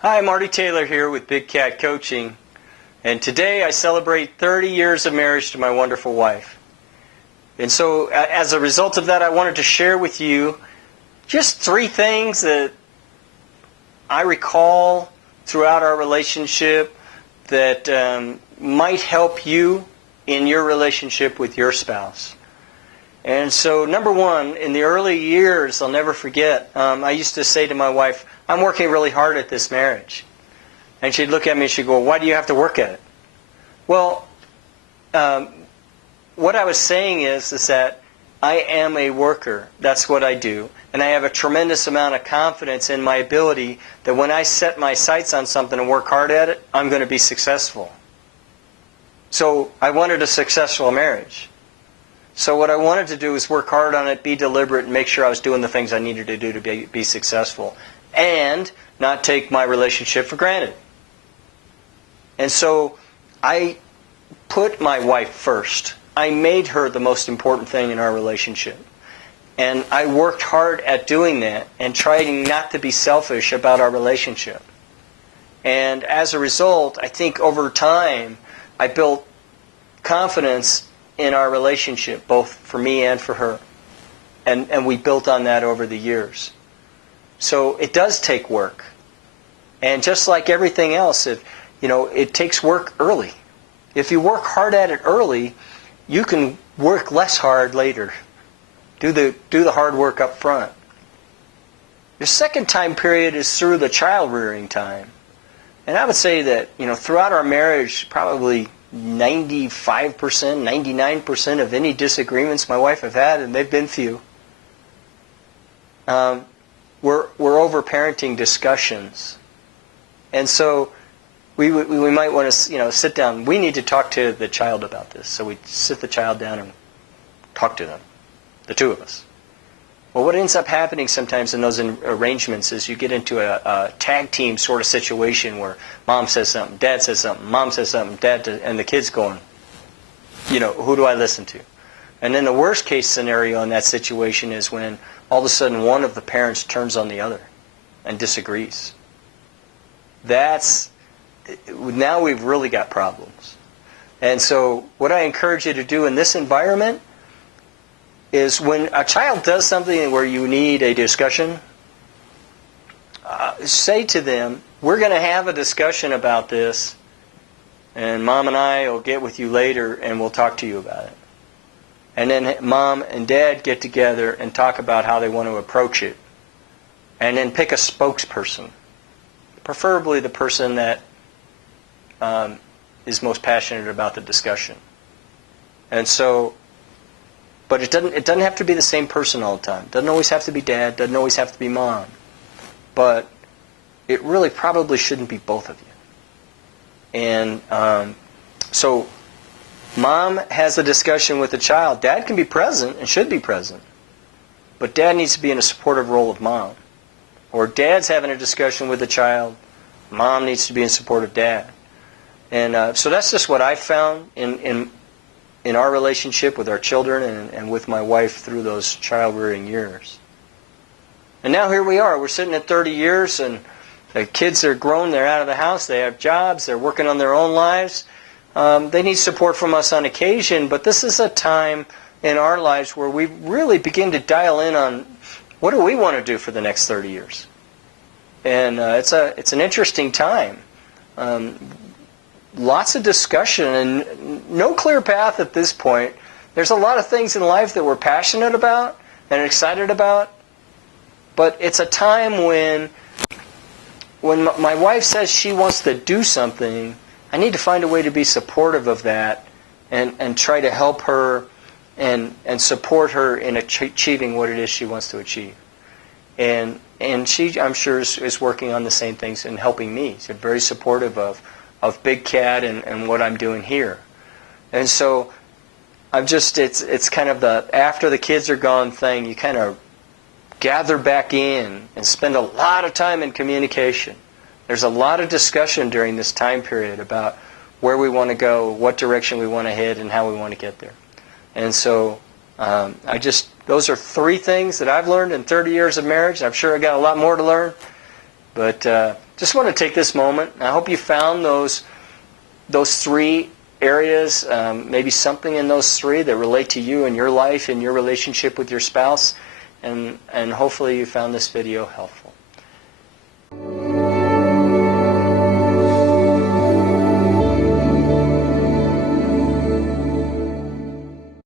Hi, Marty Taylor here with Big Cat Coaching, and today I celebrate 30 years of marriage to my wonderful wife. And so as a result of that, I wanted to share with you just 3 things that I recall throughout our relationship that might help you in your relationship with your spouse. And so, number 1, in the early years, I'll never forget, I used to say to my wife, I'm working really hard at this marriage. And she'd look at me and she'd go, why do you have to work at it? Well, what I was saying is that I am a worker. That's what I do. And I have a tremendous amount of confidence in my ability that when I set my sights on something and work hard at it, I'm going to be successful. So I wanted a successful marriage. So what I wanted to do was work hard on it, be deliberate, and make sure I was doing the things I needed to do to be successful. And not take my relationship for granted. And so I put my wife first. I made her the most important thing in our relationship. And I worked hard at doing that and trying not to be selfish about our relationship. And as a result, I think over time, I built confidence in our relationship, both for me and for her. And we built on that over the years. So it does take work. And just like everything else, it takes work early. If you work hard at it early, you can work less hard later. Do the hard work up front. The second time period is through the child rearing time. And I would say that, throughout our marriage, probably 95%, 99% of any disagreements my wife have had, and they've been few, were over parenting discussions. And so we might want to sit down. We need to talk to the child about this. So we sit the child down and talk to them, the two of us. Well, what ends up happening sometimes in those arrangements is you get into a tag team sort of situation where mom says something, dad says something, mom says something, dad and the kid's going, who do I listen to? And then the worst case scenario in that situation is when all of a sudden one of the parents turns on the other and disagrees. Now we've really got problems. And so what I encourage you to do in this environment is when a child does something where you need a discussion, say to them, we're going to have a discussion about this, and Mom and I will get with you later and we'll talk to you about it. And then Mom and Dad get together and talk about how they want to approach it. And then pick a spokesperson, preferably the person that is most passionate about the discussion. And so, but it doesn't have to be the same person all the time. It doesn't always have to be Dad. Doesn't always have to be Mom. But it really probably shouldn't be both of you. And so Mom has a discussion with the child. Dad can be present and should be present. But Dad needs to be in a supportive role of Mom. Or Dad's having a discussion with the child. Mom needs to be in support of Dad. And so that's just what I found in our relationship with our children and with my wife through those child-rearing years. And now here we are. We're sitting at 30 years, and the kids are grown. They're out of the house. They have jobs. They're working on their own lives. They need support from us on occasion, but this is a time in our lives where we really begin to dial in on what do we want to do for the next 30 years. And it's an interesting time. Lots of discussion and no clear path at this point. There's a lot of things in life that we're passionate about and excited about, but it's a time when my wife says she wants to do something, I need to find a way to be supportive of that and try to help her and support her in achieving what it is she wants to achieve. And she, I'm sure, is working on the same things and helping me. She's very supportive of Big Cat and what I'm doing here. And so it's kind of the after the kids are gone thing. You kind of gather back in and spend a lot of time in communication. There's a lot of discussion during this time period about where we want to go, what direction we want to head, and how we want to get there. And so those are 3 things that I've learned in 30 years of marriage. I'm sure I got a lot more to learn. But just want to take this moment. I hope you found those three areas, maybe something in those three that relate to you and your life and your relationship with your spouse, and hopefully you found this video helpful.